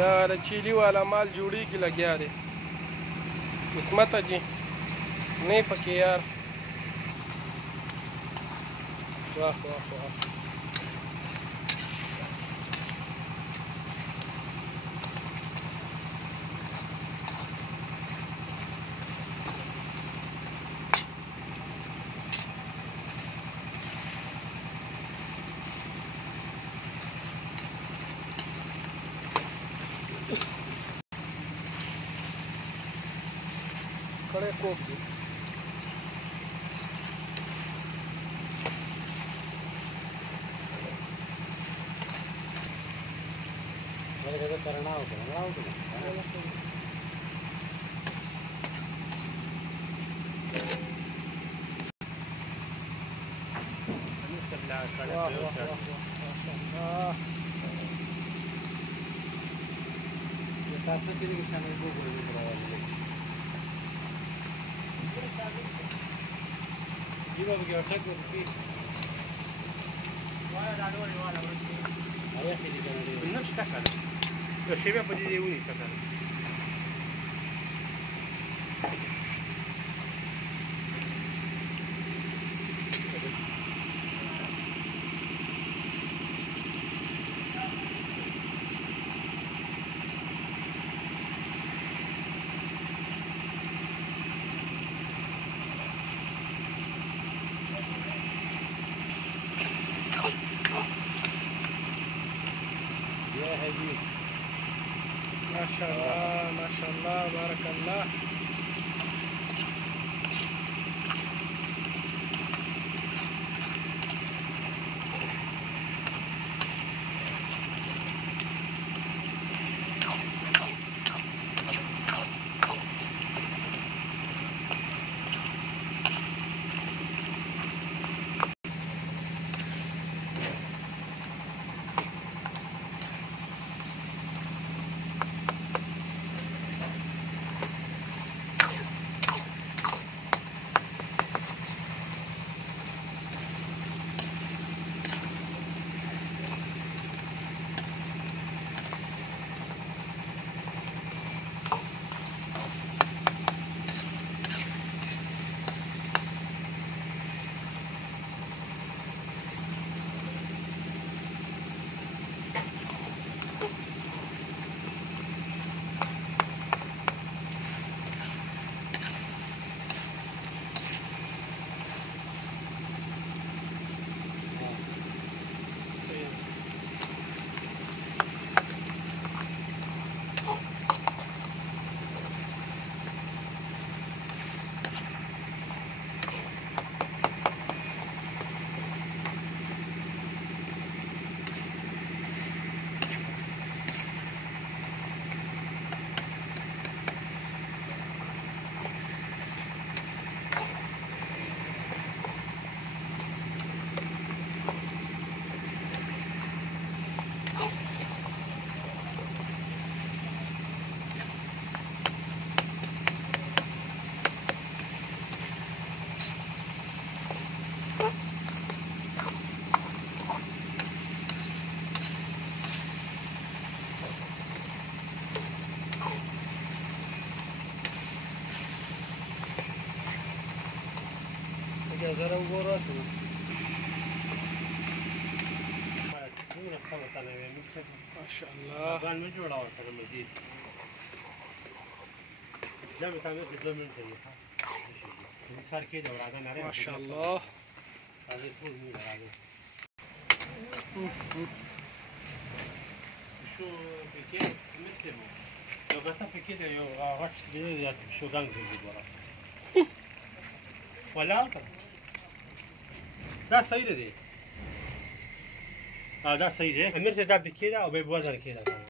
دا د چیلی والا مال جوړیږي لګیا دی قسمته جی نه پکې یار واه واه واه کړه کوک دی ورته کرنا او Iba porque yo tengo un piso. Vaya la lore, vaya la lore. Ahora sí que no está claro. Lo llevé a poner de uno y está claro. ما شاء الله ما شاء الله بارك الله زره وګوره ما شاء الله ځان مې جوړاوه سره مزید بیا مې تاسو ته 2 منټه دی سر کې دا وراده نه ما شاء الله هذا فول مين هذا شو بكيه مثله لو قطع بكيه يو غش دي شو دانك دي ورا ولا دا صحیح دی دا صحیح دی امیر سے دا بکیدا او به وزن کیدا